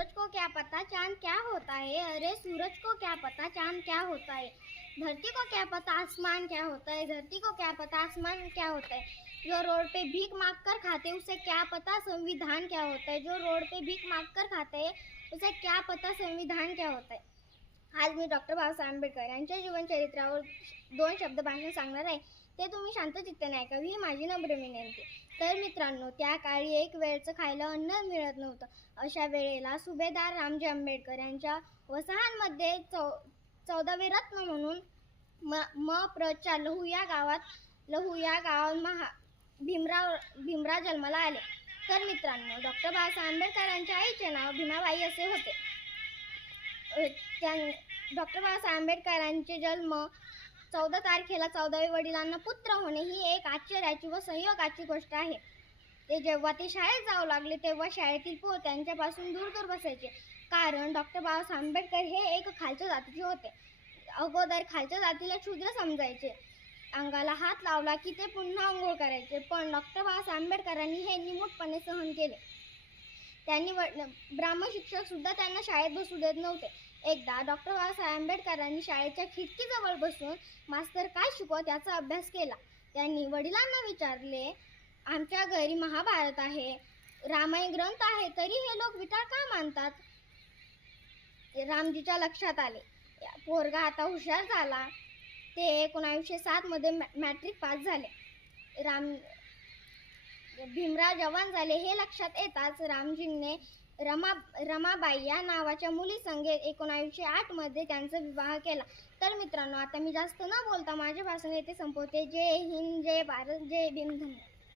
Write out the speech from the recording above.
सूरज को क्या पता चांद क्या होता है, अरे सूरज को क्या पता चांद क्या होता है, धरती को क्या पता आसमान क्या होता है, धरती को क्या पता आसमान क्या होता है, जो रोड पे भीख मांग कर खाते उसे क्या पता संविधान क्या होता है, जो रोड पे भीख मांग कर खाते हैं उसे क्या पता संविधान क्या होता है। आज मी डॉक्टर बाबासाहेब आंबेडकर यांच्या जीवनचरित्रावर 2 शब्द भाषण सांगणार आहे. ते तुम्ही शांतचित्ताने ऐकावे ही माझी नम्र विनंती. तर मित्रांनो, त्या काळी एक वेळचं खायला अन्न मिळत नव्हतं. अशा वेळेला सुभेदार रामजी आंबेडकर यांच्या वसाहतमध्ये 14वे रत्न म्हणून प्र च्या लहू या गावात भीमराव जन्माला आले. तर मित्रांनो, डॉक्टर बाबासाहेब आंबेडकर यांच्या आईचे नाव भीमाबाई असे होते. डॉक्टर बाबासाहेब आंबेडकरांचे जन्म 14 तारखेला 14वे वडिलांना पुत्र होणे ही एक आश्चर्याची व संयोगाची गोष्ट आहे. जेव्हा ते शाळेत जाऊ लागले तेव्हा शाळेतील पोर त्यांच्यापासून दूर दूर बसायचे, कारण डॉक्टर बाबासाहेब आंबेडकर हे एक खालच्या जातीचे होते. अगोदर खालच्या जातीला शूद्र समजायचे. अंगाला हात लावला की ते पुन्हा अंघोळ करायचे, पण डॉक्टर बाबासाहेब आंबेडकरांनी हे निमूटपणे सहन केले. त्यांनी ब्राह्मण शिक्षक सुद्धा त्यांना शाळेत बसू देत नव्हते. एकदा डॉक्टर बाबासाहेब आंबेडकरांनी शाळेच्या खिडकीजवळ बसून मास्तर काय शिकवत याचा अभ्यास केला. त्यांनी वडिलांना विचारले, आमच्या घरी महाभारत आहे, रामायण ग्रंथ आहे, तरी हे लोक विटाळ का मानतात. रामजीच्या लक्षात आले, पोरगा आता हुशार झाला. ते 1907 मध्ये मॅट्रिक पास झाले. भीमराव जवान झाले हे लक्षात येताच रामजींनी रमाबाई या नावाच्या मुलीसंग 1908 मध्ये त्यांचा विवाह केला. तर मित्रांनो, आता मी जास्त न बोलता माझे भाषण येथे संपवते. जय हिंद, जय भारत, जय भीम. धन्यवाद.